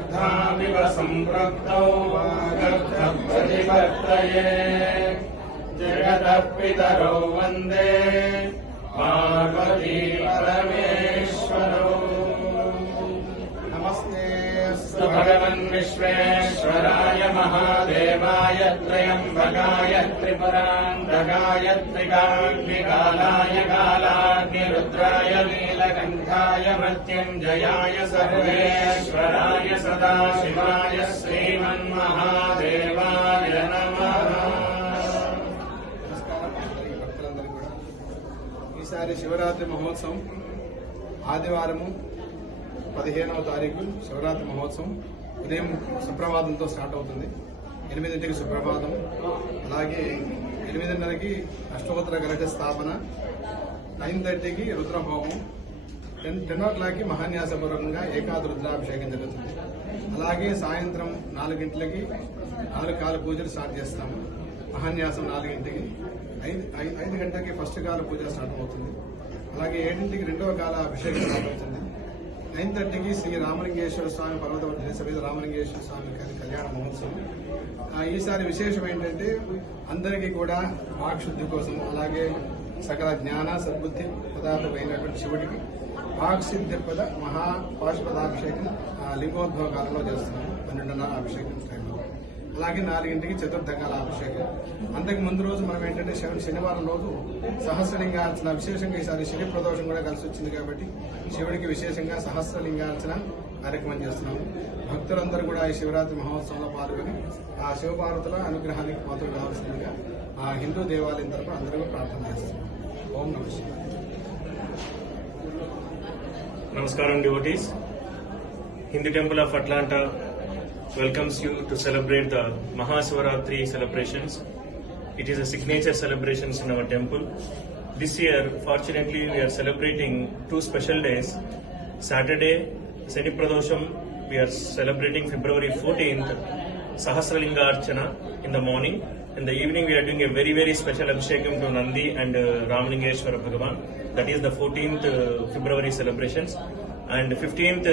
वागर्थामिव सम्पृक्तौ वागर्थप्रतिपत्तये जगतः पितरौ वन्दे पार्वती परमेश्वरौ। नमस्ते भगवन् विश्वेश्वराय महादेवाय त्र्यम्बकाय त्रिपुरान्तकाय त्रिकाग्निकालाय कालाग्निरुद्राय नीलकण्ठाय मृत्युञ्जयाय सर्वेश्वराय सदाशिवाय श्रीमन्महादेवाय नमः। ఈసారి శివరాత్రి మహోత్సవం ఆదివారము 15వ తారీఖు శివరాత్రి మహోత్సవం ఉదయం సుప్రభాతంతో స్టార్ట్ అవుతుంది. 8ంటికి సుప్రభాతం, అలాగే 8:30కి అష్టోత్తర కలశ స్థాపన, 9:30కి రుద్రహోమం, 10 మహాన్యాసపూర్వకంగా ఏకాద రుద్రాభిషేకం జరుగుతుంది. అలాగే సాయంత్రం 4 గంటలకి 4 కాల పూజలు స్టార్ట్ చేస్తాము. మహాన్యాసం 4 గంటలకి, 5 గంటలకి ఫస్ట్ కాల పూజ స్టార్ట్ అవుతుంది. అలాగే 7ంటికి 2వ కాల అభిషేకం స్టార్ట్ అవుతుంది. 9:30కి శ్రీ రామలింగేశ్వర స్వామి పర్వతవర్ధని సమేత రామలింగేశ్వర స్వామి కళ్యాణ మహోత్సవం. ఈసారి విశేషం ఏంటంటే అందరికీ కూడా వాక్శుద్ధి కోసం, అలాగే సకల జ్ఞాన సద్బుద్ధి పదార్థమైనటువంటి శివుడికి వాక్సిద్ధి పద మహాపాశుపదాభిషేకం లింగోద్భవ కాలంలో చేస్తున్నాము. 12:30 అభిషేకం టైంలో. అలాగే 4 గంటలకి చతుర్థకాల అభిషేకం. అంతకు ముందు రోజు మనం ఏంటంటే శనివారం రోజు సహస్రలింగార్చన, విశేషంగా ఈసారి శని ప్రదోషం కూడా కలిసి వచ్చింది కాబట్టి శివుడికి విశేషంగా సహస్రలింగార్చన కార్యక్రమం చేస్తున్నాము. భక్తులందరూ కూడా ఈ శివరాత్రి మహోత్సవంలో పాల్గొని ఆ శివపార్వతుల అనుగ్రహానికి పాత్రలు కావాల్సిందిగా ఆ హిందూ దేవాలయం తరఫున అందరూ ప్రార్థన చేస్తున్నాం. ఓం నమః శివాయ. Namaskaram devotees. Hindu Temple of Atlanta welcomes you to celebrate the Mahasivaratri celebrations. It is a signature celebrations in our temple. This year, fortunately, we are celebrating 2 special days. Saturday, Shani Pradosham, we are celebrating February 14th, Sahasralinga Archana in the morning. In the evening, we are doing a very, very special Abhishekam to Nandi and Ramalingeshwara Bhagavan. That is the 14th February celebrations. And 15th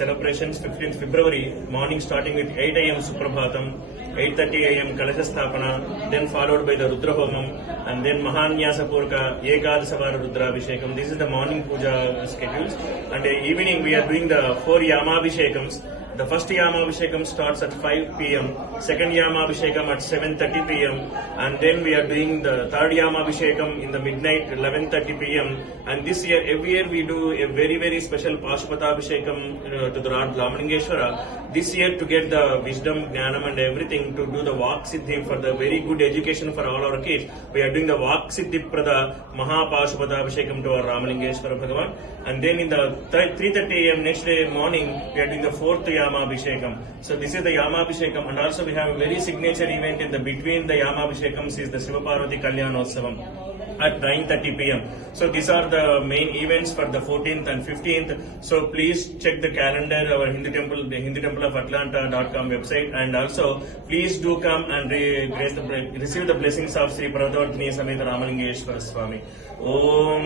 celebrations, 15th February morning starting with 8 a.m. Suprabhatam, 8:30 a.m. Kalasha Sthapana, then followed by the Rudra Homam, and then Mahanyasa Purka, Ekadasavara Rudra Abhishekam. This is the morning puja schedules. And evening we are doing the 4 Yama Abhishekams. The first Yama Abhishekam starts at 5 p.m., second Yama Abhishekam at 7:30 p.m., and then we are doing the third Yama Abhishekam in the midnight 11:30 p.m. And this year, every year we do a very, very special Pashupata Abhishekam to the Lord Ramalingeshwara. This year, to get the wisdom, jnanam and everything, to do the Vak Siddhi for the very good education for all our kids, we are doing the Vak Siddhi Prada Maha Pashupata Abhishekam to our Ramalingeshwara Bhagavan. And then in the 3:30 a.m. next day morning, we are doing the 4th Yama Abhishekam. So this is the Yama Abhishekam, and also we have a very signature event in the between the Yama Abhishekams is the Shiva Parvati Kalyanotsavam at 9:30 p.m. So these are the main events for the 14th and 15th. So please check the calendar, our Hindu Temple, the Hindu Temple of Atlanta.com website, and also please do come and receive the blessings of Sri Parvatavardhini Sameta Ramalingeshwara Swami. Om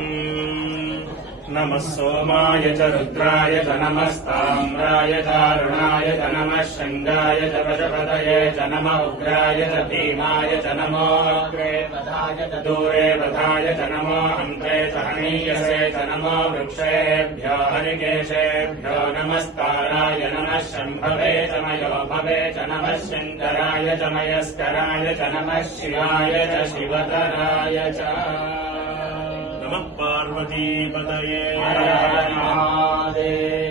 Namah Somaya cha Rudraya cha Namastamraya cha Arunaya cha Namah Shangaya cha Prajapataye cha Namah Ugraya cha Bhimaya cha Namo Agre Vadaya cha Dure Vadaya cha Namo Hamtre cha Haniyase cha Namo Vrukshebhyo Harikeshebhyo Namastaraya Namah Shambhave cha Mayo Bhave cha Namah Shankaraya cha Mayaskaraya cha Namah Shivaya cha Shivataraya cha Namah Parvati Pataye Hara Hara Mahadev.